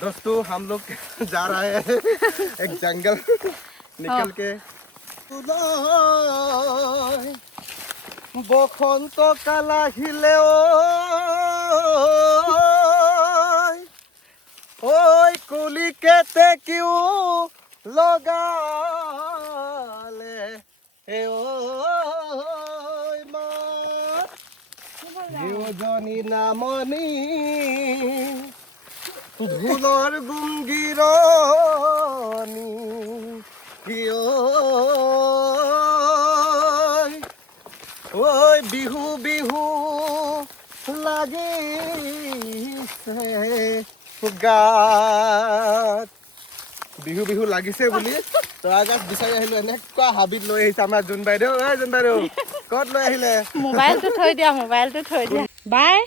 दोस्तों हम लोग जा रहे हैं एक जंगल निकल के বসন্ত কাল আহিলে ওই কুলিকেতে কিউ লগালে হে ওই মা জীবজনী নামনি ধুলর গুমগিরনি কিয় ওই বিহু বিহু লাগিছে গাত বিহু বিহু লাগিছে বুলি তৰা গাছ বিচাৰি আহিলো এনেকুৱা হাবিত লৈ আহিছে আমাৰ জোন বাইদেউ জোন বাইদেউ ক'ত লৈ আহিলে মোবাইলটো থৈ দিয়া বাই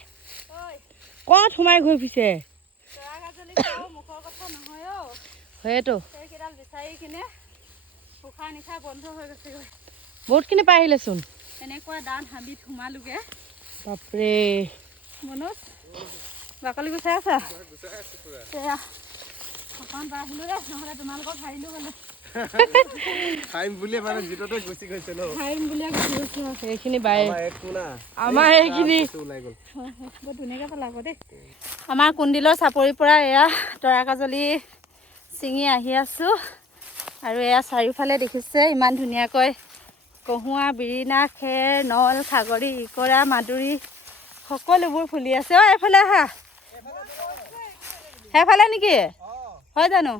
ক'ত সোমাই ঘূৰি ফুৰিছে সেইটো বহুতখিনি পাই আহিলেচোন এনেকুৱা দান হাবিত সোমালোগে বাপৰে মনোজ বাকলি গুচাই আছা এয়া অকণ পাই আহিলো দে নহ'লে তোমালোকক হাৰিলো গ'লে খাইম বুলি মানে জিততে গুচি গৈছে ন হাৰিম বুলিয়ে গুচি গৈছো সেইখিনি বাই আমাৰ এইখিনি ওলাই গ'ল বৰ ধুনীয়াকৈ পেলাব দেই আমাৰ কুণ্ডিলৰ চাপৰিৰ পৰা এয়া তৰাকাজলি ছিঙি আহি আছোঁ আৰু এয়া চাৰিওফালে দেখিছে ইমান ধুনীয়াকৈ কহুৱা বিৰিণা খেৰ নল খাগৰি ইকৰা মাদুৰি সকলোবোৰ ফুলি আছে অ' এইফালে আহা সেইফালে নেকি হয় জানো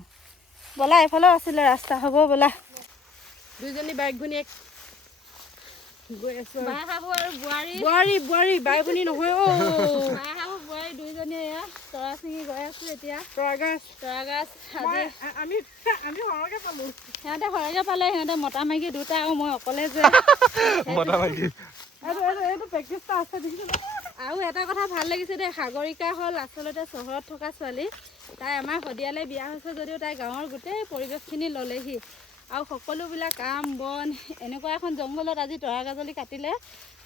ব'লা এইফালেও আছিলে ৰাস্তা হ'ব ব'লা দুইজনী বাইক ভনীয়েক গৈ আছোঁ বাই শাহু আৰু বোৱাৰী বাই ভনী নহয় অ' বাই শাহু বোৱাৰী দুইজনীয়ে এয়া তৰা ছিঙি গৈ আছোঁ এতিয়া তৰা গাছ আজি আমি সৰহকৈ পালোঁ সিহঁতে সৰহকৈ পালে সিহঁতে মতা মাইকী দুটা আৰু মই অকলে যে মতা মাইকী এইটো প্ৰেক্টিচটা আছে দেখিছোঁ আৰু এটা কথা ভাল লাগিছে দেই সাগৰিকা হ'ল আচলতে চহৰত থকা ছোৱালী তাই আমাৰ শদিয়ালৈ বিয়া হৈছে যদিও তাই গাঁৱৰ গোটেই পৰিৱেশখিনি ল'লেহি আৰু সকলোবিলাক কাম বন এনেকুৱা এখন জংঘলত আজি তৰাগাজলি কাটিলে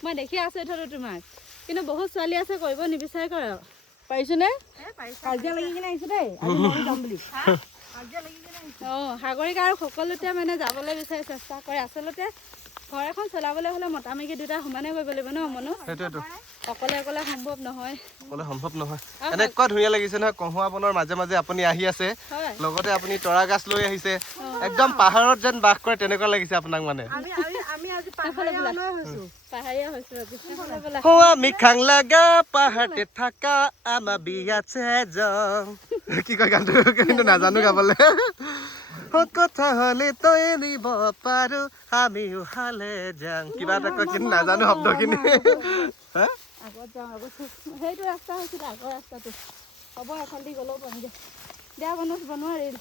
মই দেখি আচৰিত হ'লোঁ তোমাক কিন্তু বহুত ছোৱালী আছে কৰিব নিবিচাৰে কৰে পাৰিছোনে কাজিয়া লাগি কিনে আহিছোঁ দেই যাম বুলি অঁ সাগৰিকা আৰু সকলোতে মানে যাবলৈ বিচাৰি চেষ্টা কৰে আচলতে ঘৰ এখন চলাবলৈ হ'লে মতা মাইকী দুটা সমানে কৰিব লাগিব ন মনো সেইটোৱেতো অকলে সম্ভৱ নহয় অকলে সম্ভৱ নহয় এনেকুৱা ধুনীয়া লাগিছে নহয় কহুৱা বনৰ মাজে মাজে আপুনি আহি আছে হয় লগতে আপুনি তৰা গাছ লৈ আহিছে একদম পাহাৰত যেন বাস কৰে তেনেকুৱা লাগিছে আপোনাক মানে আমি আজি পাহাৰীয়া হৈছোঁ পাহাৰীয়া হৈছোঁ আজি আমি খাং লাগা পাহাৰতে থাকা আমাৰ বিয়াতে যাওঁ কি কয় গানটো কিন্তু নাজানো গাবলে কথা হলে তই নিব পাৰো আমিও হালে যাং কিবা এটা কয় কিন্তু নাজানো শব্দখিনি আগত যাওঁ আগত সেইটো ৰাস্তা হৈছিলে আগৰ ৰাস্তাটো হ'ব এফালেদি গ'লেও পামগৈ দিয়া বনোৱা ৰেল